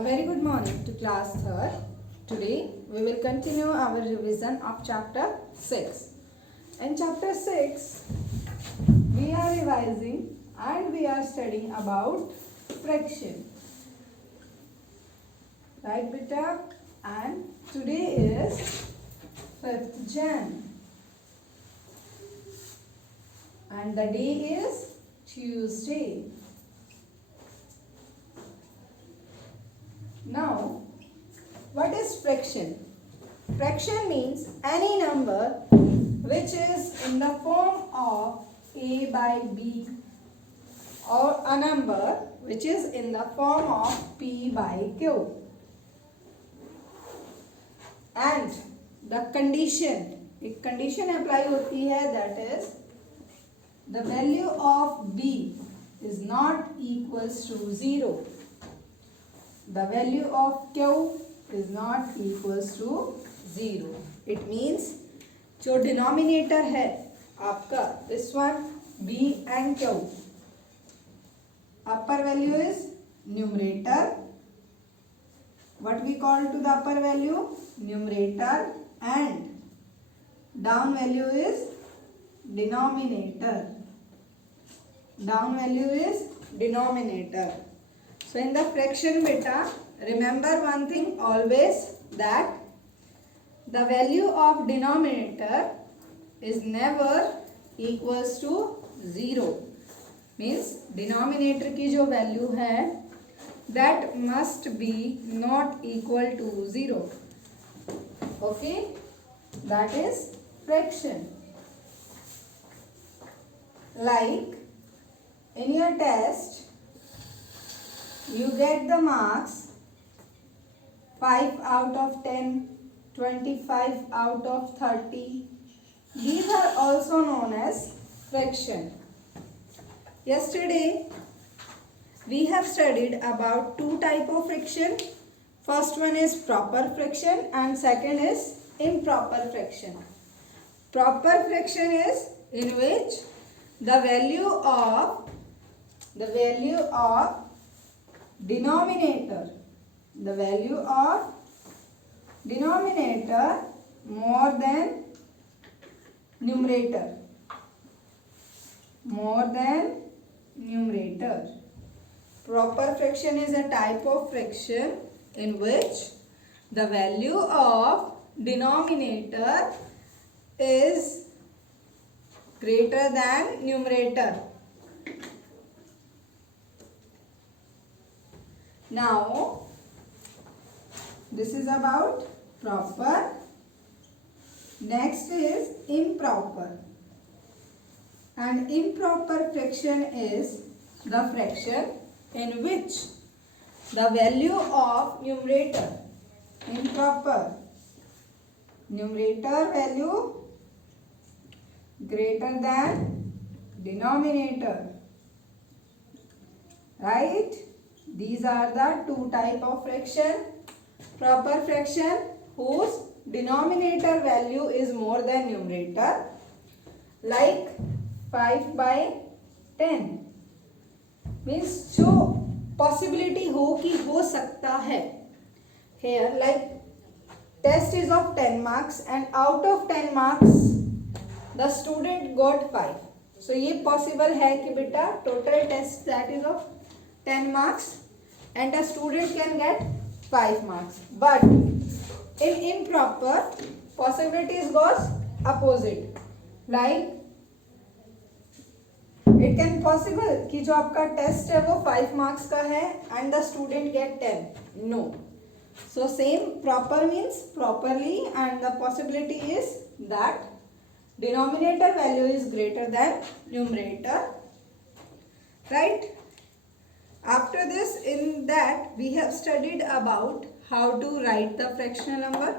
A very good morning to class 3rd. Today we will continue our revision of chapter 6. In chapter 6 we are revising and we are studying about fraction. Right beta? And today is 5th Jan. And the day is Tuesday. Now, what is fraction? Fraction means any number which is in the form of a by b or a number which is in the form of p by q. And the condition, एक condition apply होती है, that is the value of b is not equals to 0. The value of q is not equals to 0. It means जो denominator है आपका this one b and q, upper value is numerator. What we call to the upper value? Numerator, and down value is denominator. Down value is denominator. So in the fraction beta, remember one thing always, that the value of denominator is never equals to 0. Means denominator की जो value है that must be not equal to 0. Okay, that is fraction. Like in your test you get the marks 5 out of 10, 25 out of 30. These are also known as fraction. Yesterday we have studied about two types of fraction. First one is proper fraction and second is improper fraction. Proper fraction is in which the value of denominator more than numerator. Proper fraction is a type of fraction in which the value of denominator is greater than numerator. Now, this is about proper. Next is improper. And improper fraction is the fraction in which the value of numerator, numerator value greater than denominator. Right? These are the two types of fraction. Proper fraction whose denominator value is more than numerator, like 5 by 10. Means जो possibility हो कि हो सकता है. Here like test is of 10 marks and out of 10 marks the student got 5. So ये possible है कि बेटा total test that is of 10 marks and a student can get 5 marks. But in improper possibilities goes opposite. Like it can possible कि जो आपका test है वो 5 marks का है and the student get 10. No. So same proper means properly, and the possibility is that denominator value is greater than numerator. Right? After this, in that we have studied about how to write the fractional number,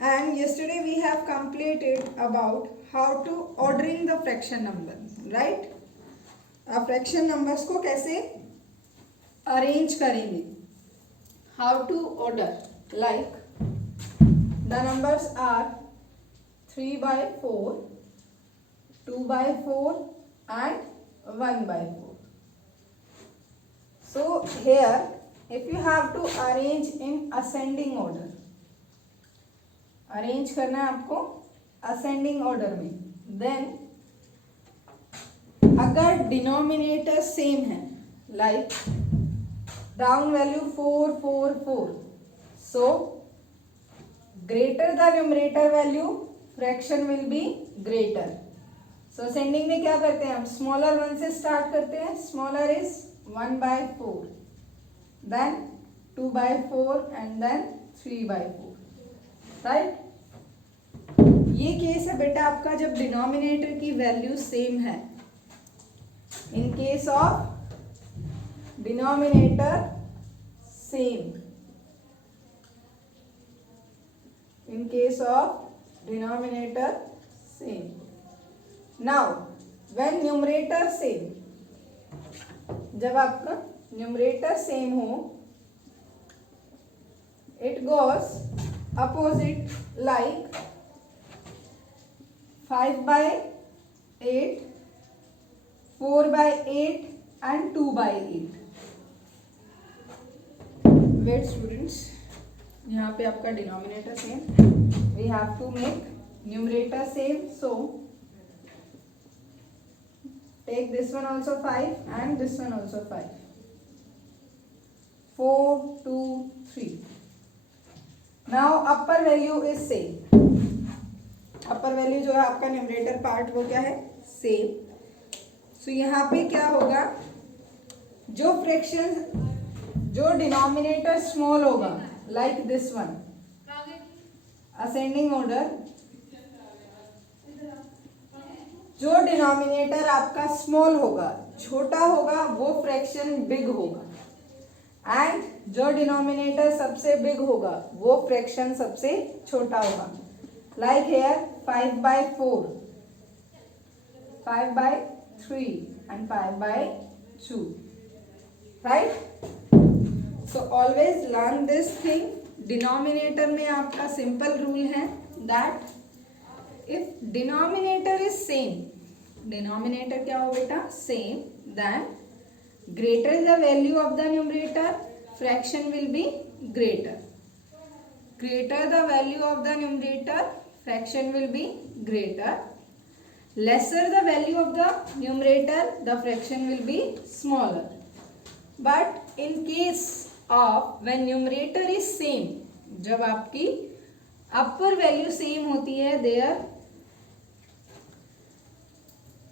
and yesterday we have completed about how to ordering the fraction number. Right? Fraction numbers को कैसे arrange करेंगे, how to order. Like the numbers are 3 by 4, 2 by 4 and 1 by 4. So here if you have to arrange in ascending order, arrange करना है आपको ascending order में, then अगर denominator same है like down value 4 4 4, so greater the numerator value fraction will be greater. So ascending में क्या करते हैं हम, स्मॉलर वन से स्टार्ट करते हैं. Smaller is 1/4, then 2/4 and then 3/4. Right. ये केस है बेटा आपका जब डिनोमिनेटर की वैल्यू सेम है. In case of denominator same, in case of denominator same. Now when numerator same, जब आपका न्यूमरेटर सेम हो, it goes opposite like 5/8, 4/8 and 2/8. Wait students, यहाँ पे आपका denominator same, we have to make numerator same. So take this one also 5 and this one also 5. 4 2 3. Now upper value is same. Upper value जो है आपका numerator part वो क्या है, same. सो यहाँ पे क्या होगा, जो फ्रैक्शन, जो डिनोमिनेटर स्मॉल होगा like this one, ascending order, जो डिनोमिनेटर आपका स्मॉल होगा, छोटा होगा, वो फ्रैक्शन बिग होगा. एंड जो डिनोमिनेटर सबसे बिग होगा वो फ्रैक्शन सबसे छोटा होगा. Like here 5/4, 5/3 and 5/2. Right. So always learn this thing. Denominator में आपका सिंपल रूल है that if denominator is same, denominator क्या हो बेटा, same, then greater is the value of the numerator, fraction will be greater. Greater the value of the numerator, fraction will be greater. Lesser the value of the numerator, the fraction will be smaller. But in case of when numerator is same, जब आपकी upper value same होती है, there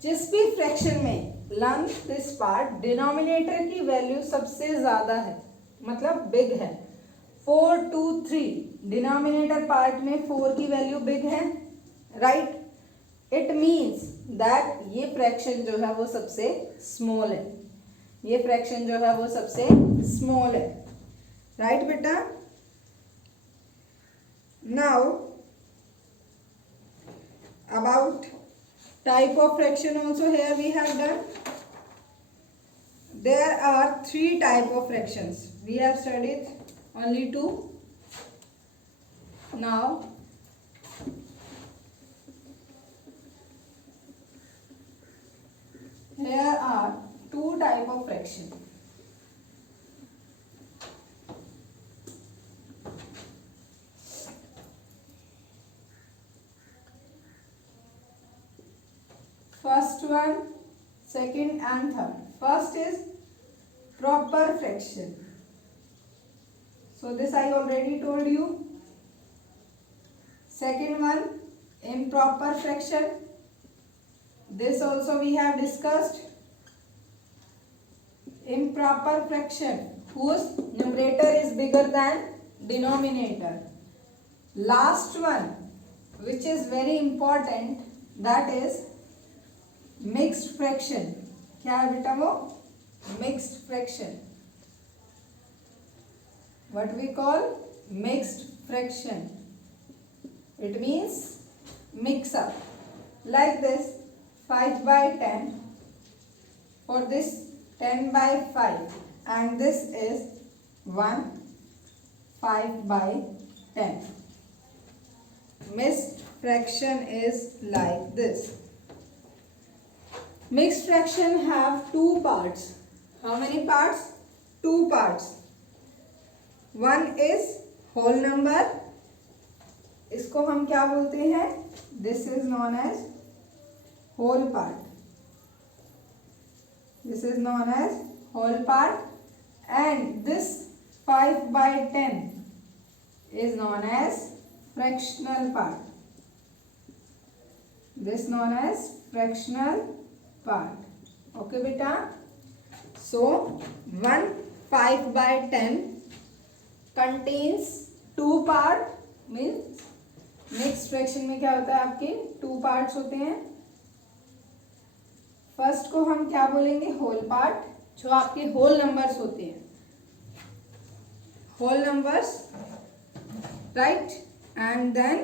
जिस भी fraction में learn this part, denominator की value सबसे ज्यादा है, मतलब बिग है. 4 2 3, डिनोमिनेटर पार्ट में 4 की वैल्यू बिग है. राइट. इट मीन्स दैट ये फ्रैक्शन जो है वो सबसे स्मॉल है. ये फ्रैक्शन जो है वो सबसे स्मॉल है. राइट बेटा. Now about type of fraction also here we have done. There are 3 type of fractions. We have studied only 2. Now here are 2 type of fraction. First one, second and third. First is proper fraction. So this I already told you. Second one, improper fraction. This also we have discussed. Improper fraction whose numerator is bigger than denominator. Last one, which is very important, that is mixed fraction. क्या है बेटा वो, mixed fraction. What we call mixed fraction. It means mix up like this 5/10, for this 10/5, and this is 1 5/10. Mixed fraction is like this. Mixed fraction have 2 parts. How many parts? two parts. One is whole number. इसको हम क्या बोलते हैं? This is known as whole part. This is known as whole part, and this 5/10 is known as fractional part. This known as fractional part. Okay beta. So 1 5/10 contains two part, means next fraction में क्या होता है आपके two parts होते हैं. First को हम क्या बोलेंगे? होल पार्ट, जो आपके होल नंबर्स होते हैं, whole numbers, right. And then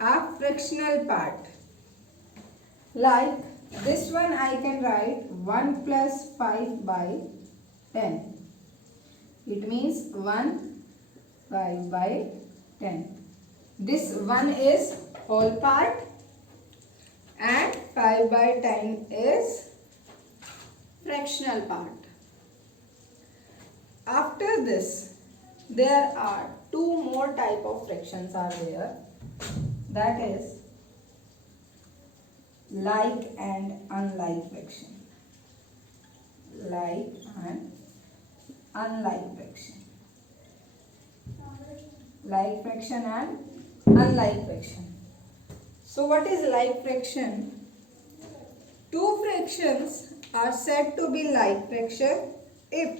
a fractional part, like this one I can write 1 plus 5/10. It means 1 5/10. This one is whole part and 5/10 is fractional part. After this, there are two more type of fractions are there. That is like and unlike fraction. Like and unlike fraction. Like fraction and unlike fraction. So what is like fraction? Two fractions are said to be like fraction if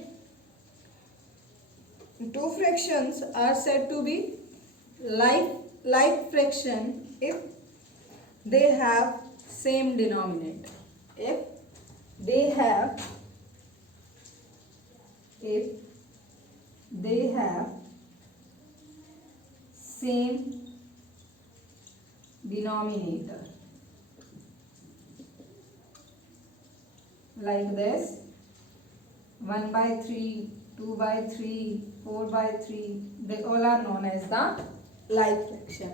two fractions are said to be like fraction if they have same denominator. If they have same denominator, like this 1/3, 2/3, 4/3, they all are known as the like fraction.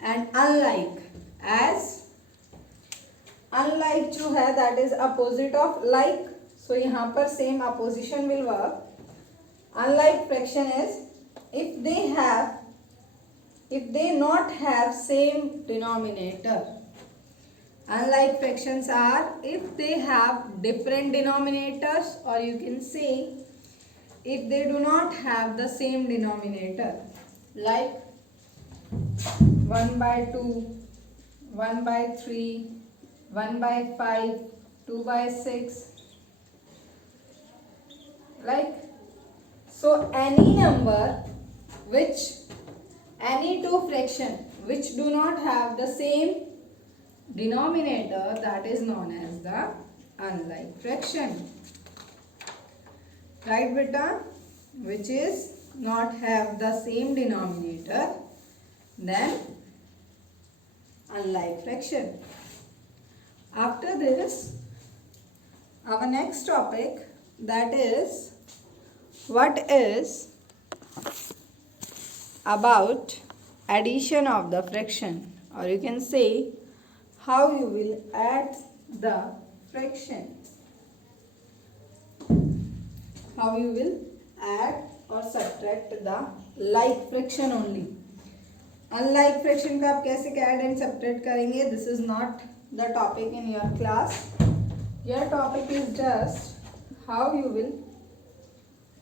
And unlike, as unlike जो है that is opposite of like, so यहाँ पर same opposition will work. Unlike fraction is if they not have same denominator. Unlike fractions are if they have different denominators, or you can say if they do not have the same denominator, like 1/2, 1/3, 1/5, 2/6, like so any two fraction which do not have the same denominator, that is known as the unlike fraction, right beta? Which is not have the same denominator, then unlike fraction. After this, our next topic, that is what is about addition of the fraction, or you can say how you will add the fraction. How you will add or subtract the like fraction only. Unlike fraction को आप कैसे add and subtract करेंगे? This is not the topic in your class. Your topic is just how you will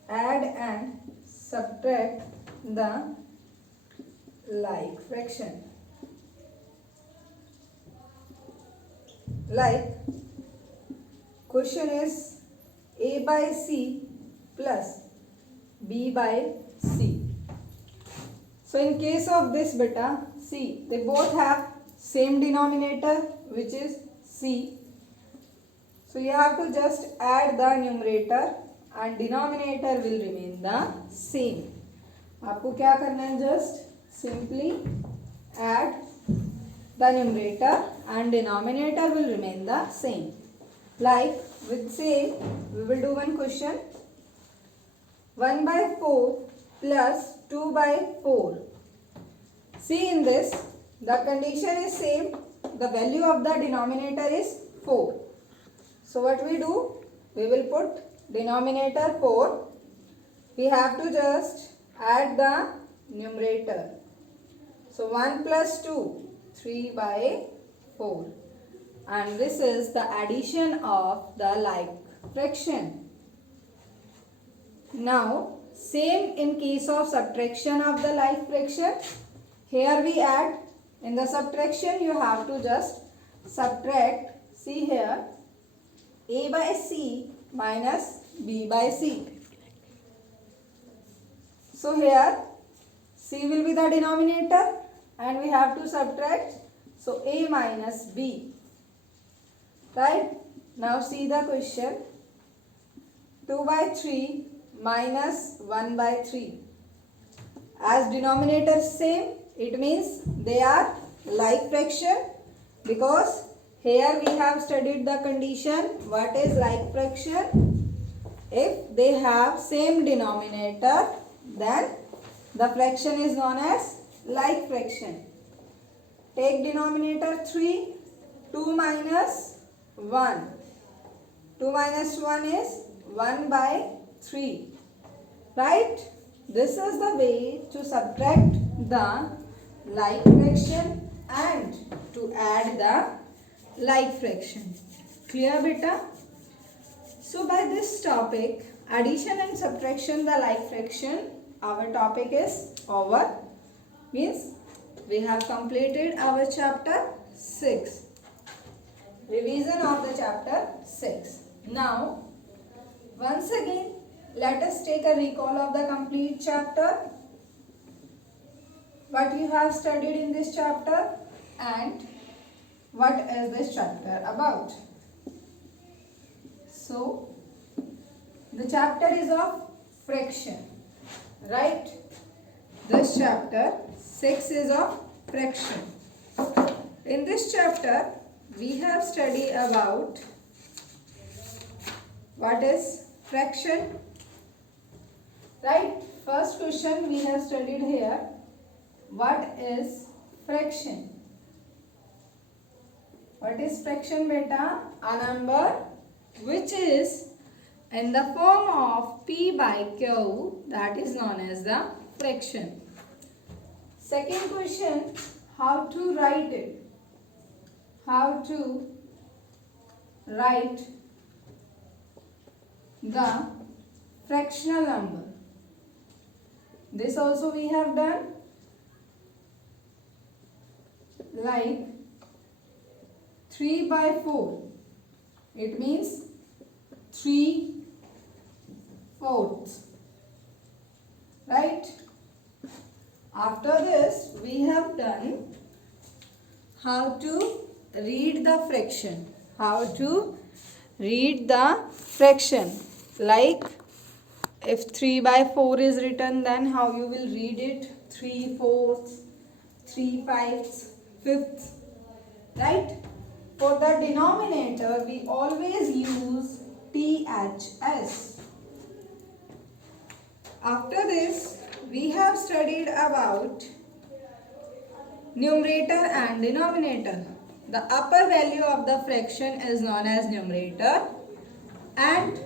add and subtract the like fraction. Like question is a/c plus b/c. So in case of this beta, see, they both have same denominator, which is c. So you have to just add the numerator and denominator will remain the same. आपको क्या करना है? Just simply add the numerator and denominator will remain the same. Like with same, we will do one question. 1/4 plus 2/4. See, in this the condition is same. The value of the denominator is 4. So what we do? We will put denominator 4 we have to just add the numerator. So 1 plus 2, 3 by 4. And this is the addition of the like fraction. Now, same in case of subtraction of the like fraction. Here we add, in the subtraction you have to just subtract, see here, A by C minus B by C. So here C will be the denominator and we have to subtract, so A minus B. Right? Now see the question. 2 by 3 minus 1 by 3. As denominator same, it means they are like fraction, because here we have studied the condition what is like fraction. If they have same denominator, then the fraction is known as like fraction. Take denominator 3, 2 minus 1. 2 minus 1 is 1 by 3. Right? This is the way to subtract the like fraction and to add the like fraction. Clear, beta? So by this topic, addition and subtraction the like fraction, our topic is over. Means we have completed our chapter 6. Revision of the chapter 6. Now, once again, let us take a recall of the complete chapter. What you have studied in this chapter and what is this chapter about. So, the chapter is of fraction, right? This chapter 6 is of fraction. In this chapter, we have studied about what is fraction, right? First question we have studied here, what is fraction? What is fraction, beta? A number which is in the form of P by Q, that is known as the fraction. Second question, how to write it? How to write the fractional number? This also we have done. Like 3 by 4. It means 3/4. Right? After this, we have done how to read the fraction. How to read the fraction. Like if 3 by 4 is written, then how you will read it? 3/4, 3/5, 5th. Right? For the denominator, we always use THS. After this, we have studied about numerator and denominator. The upper value of the fraction is known as numerator and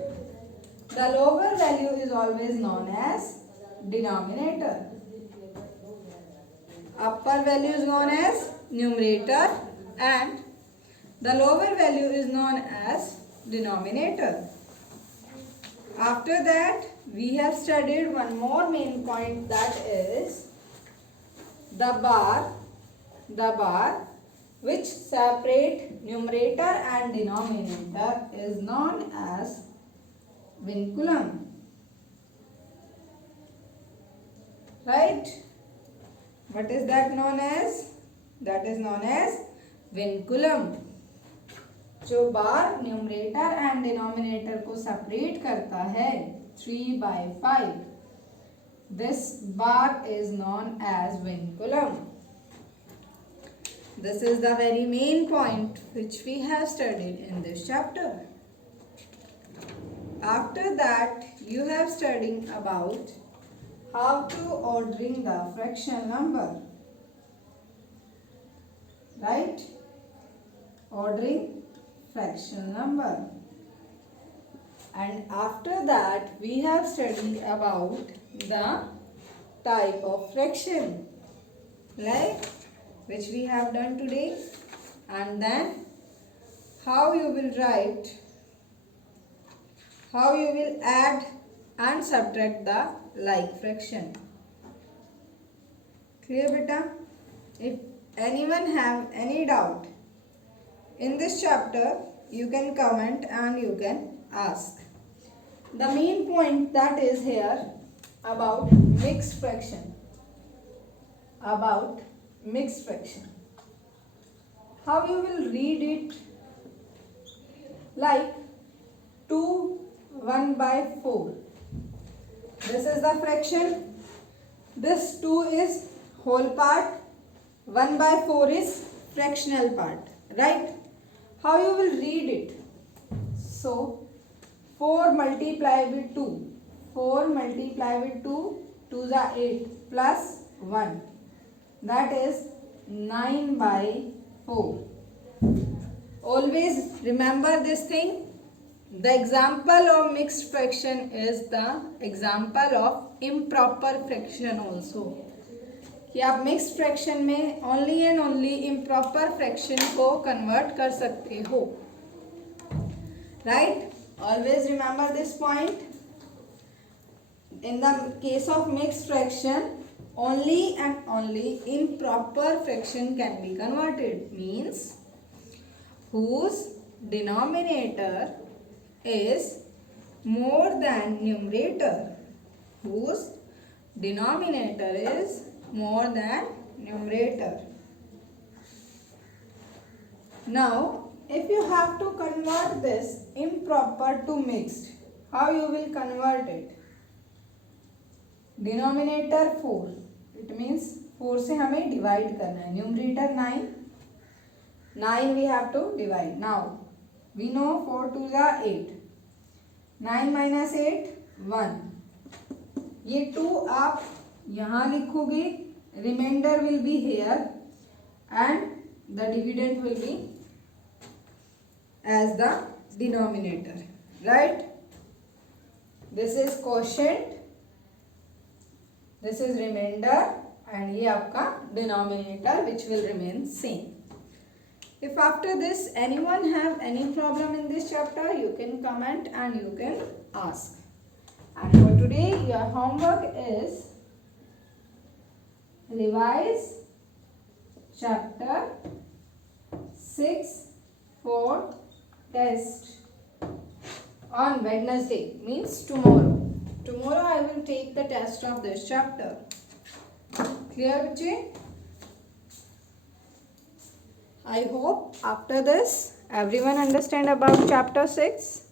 the lower value is always known as denominator. Upper value is known as numerator and the lower value is known as denominator. After that, we have studied one more main point, that is the bar which separate numerator and denominator is known as vinculum. Right? What is that known as? That is known as vinculum. जो बार numerator and denominator को separate करता है 3/5, this bar is known as vinculum. This is the very main point which we have studied in this chapter. After that, you have studied about how to ordering the fraction number. Right? Ordering fraction number. And after that we have studied about the type of fraction, like which we have done today, and then how you will write, how you will add and subtract the like fraction. Clear beta? If anyone have any doubt in this chapter, you can comment and you can ask. The main point that is here about mixed fraction. About mixed fraction. How you will read it? Like 2 1 by 4. This is the fraction. This 2 is whole part. 1 by 4 is fractional part. Right? How you will read it? So 4 multiplied with 2. 4 multiplied with 2. 2 is 8 plus 1. That is 9 by 4. Always remember this thing. The example of mixed fraction is the example of improper fraction also. कि आप mixed fraction में only and only improper fraction को convert कर सकते हो. Right? Always remember this point. In the case of mixed fraction only and only improper fraction can be converted, means whose denominator is more than numerator, whose denominator is more than numerator. Now if you have to convert this improper to mixed, how you will convert it? Denominator 4, it means 4 से हमें divide करना है. Numerator 9, 9 we have to divide. Now we know 4 2s are 8. 9 minus 8 1. ये 2 आप यहाँ लिखोगे. Remainder will be here and the dividend will be as the denominator. Right? This is quotient. This is remainder and ये आपका denominator which will remain same. If after this anyone have any problem in this chapter, you can comment and you can ask. And for today your homework is revise chapter 6 for test on Wednesday, means tomorrow. Tomorrow I will take the test of this chapter. Clear, Vijay? I hope after this everyone understand about chapter 6.